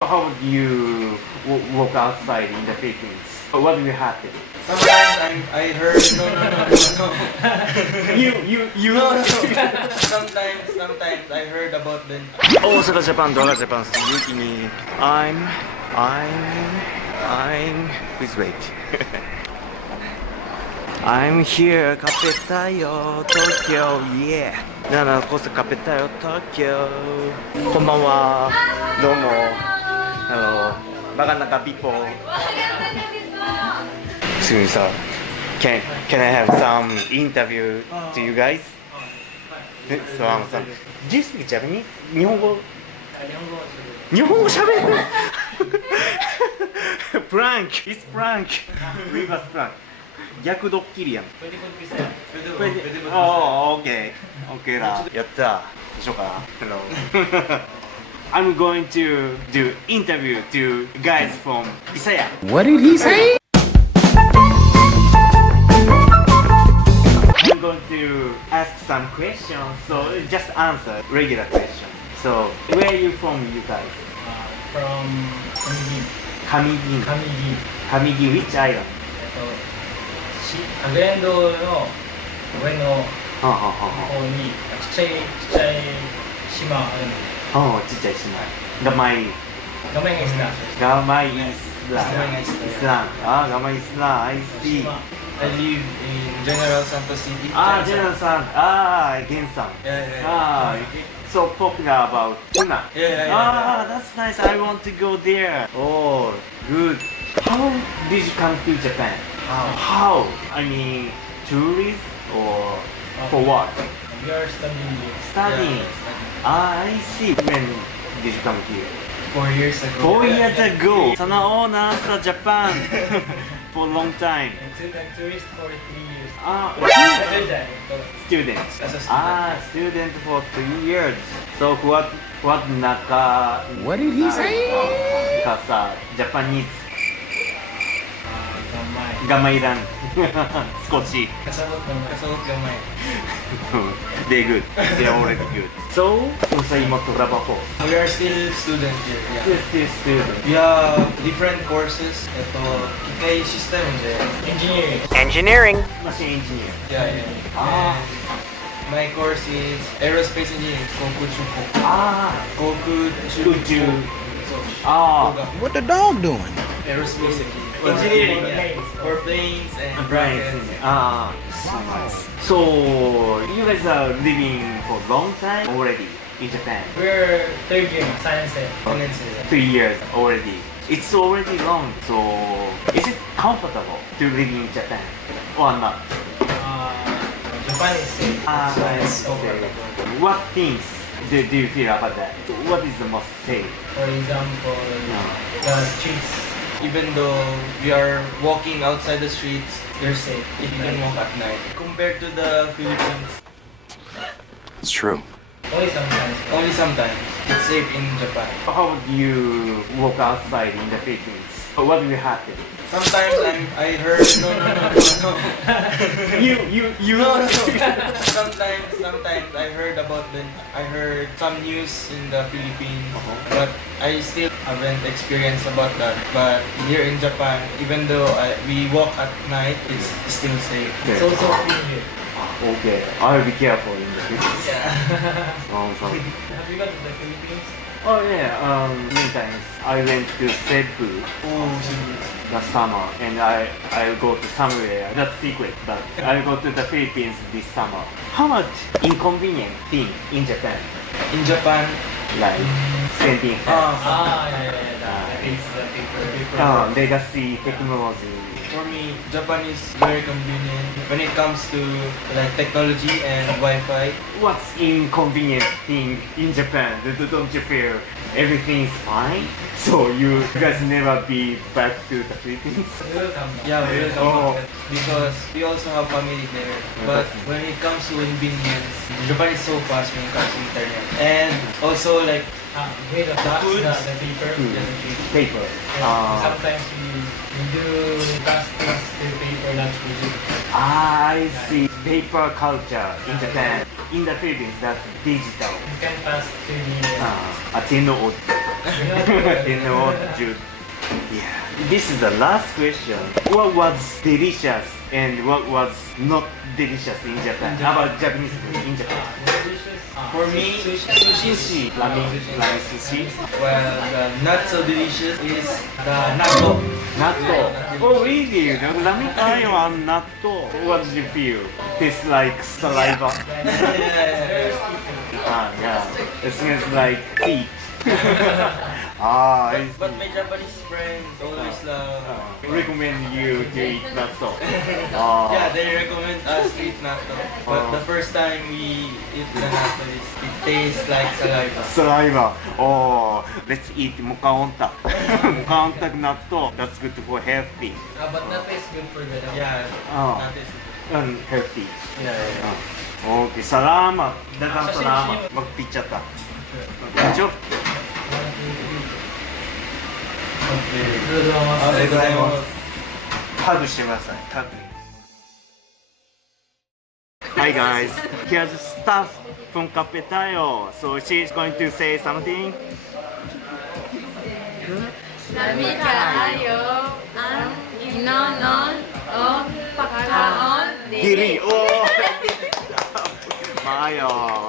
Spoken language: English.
How would you walk outside in the Philippines? What will happen? Sometimes I heard no. You No, no. Sometimes I heard about the 大阪ジャパンドラジャパンスユキに Please wait I'm here カペタよ東京 Yeah 7こそカペタよ東京こんばんはどうも Hello バカなかピポ Excuse me sir Can I have some interview to you guys? So Do you speak Japanese? 日本語喋るプランク It's prank Reverse prank 逆ドッキリやんOK だやったどうしようかな Hello. I'm going to do interview to guys from Isaya. What did he say? I'm going to ask some questions, so just answer regular questions. So, where are you from, you guys? From Kamigin. Kamigi. Kamigi, which island? アグレンドの上のは方にちっちゃい島あるんです。あ、ちっちゃい島。Gamay. 画面がイスラム。 Gamay Island. Ah, Gamay Island. I see. I live in General Santos City. Ah, General San. Ah, Gen-san. Yeah. Ah, so popular about tuna. Yeah. Ah, that's nice. I want to go there. Oh, good. How did you come to Japan? How? I mean, tourist or for what? We are studying here. Studying. Ah, I see. When did you come here? 4 years ago. 4 years ago. Sana owner sa Japan for a long time. And tourist for 3 years. Ah, student. As a student. Ah, student for 3 years. So what naka? What did he say? Kasa Japanese 頑張り。 gamay lang. 少し. Kasabot gamay. They're good. They're already good. So, unsa imong trabaho? We are still student here. Yeah. Still student. We have different courses. Ito, Kikai system de. Engineering. Machine engineer. Yeah. Ah. And my course is aerospace engineering. Kokuchuko. Ah, Kokuchuko. Ah, What the dog doing? Aerospace engineering. Engineering, Yeah. planes. For planes and brains. rockets. Ah, so nice. So, you guys are living for a long time already in Japan? We're third year science. Peninsula. 3 years already. It's already long. So, is it comfortable to live in Japan or not? Japan is safe. Ah, So I it's see. comfortable. What things do you feel about that? What is the most safe? For example, the streets, Even though we are walking outside the streets, you're safe. you can walk at night. Compared to the Philippines, It's true Only sometimes. only sometimes it's safe in Japan. How would you walk outside in the Philippines? What will happen? Sometimes I heard no. You No. Sometimes I heard some news in the Philippines, but I still haven't experienced about that. But here in Japan, even though we walk at night, it's still safe. It's also clean here. Okay, I'll be careful in the Philippines. Yeah. Also. Have you got to the Philippines? Oh yeah, many times I went to Cebu last summer, and I'll go to somewhere. That's secret, but I'll go to the Philippines this summer. How much inconvenient thing in Japan? In Japan, Like sending fax, That is the paper. legacy technology. for me, Japan is very convenient when it comes to like technology and Wi-Fi. What's inconvenient thing in Japan? Don't you feel everything is fine? So you guys never be back to the Philippines? We'll come back. Yeah, we will Oh. come back because we also have family there. But when it comes to convenience, Japan is so fast when it comes to internet. And also like With the foods. the paper. Hmm. The paper. Paper. Sometimes we do plastics to paper lunch we do. I see paper culture in Japan. In the Philippines, that's digital. You can pass to the 手の折 in order to. Yeah. This is the last question. What was delicious and what was not delicious in Japan? How about Japanese food in Japan? For me, Sushi, ramen sushi. well, the not so delicious is the natto. Natto. Oh really? Ramen kai wa natto. What did you feel? Tastes like saliva. Ah, yeah. It smells like feet. Ah, I see. But my Japanese friends always love. Recommend you to eat natto. Yeah, they recommend us to eat natto. But the first time we eat the natto, it tastes like saliva. Saliva. Oh, let's eat mocha onta. Mocha onta natto. That's good for healthy. But natto is good for the Yeah, Oh. natto is Healthy. yeah. Okay, salamat. Dagang salamat. Magpichat ka. Medyo. Hug してください。Hug. Hi guys, here's staff from Capetayo. So she's going to say something. Kami kaayo ang inonon o pagkaon Diri. Oh. Maayo.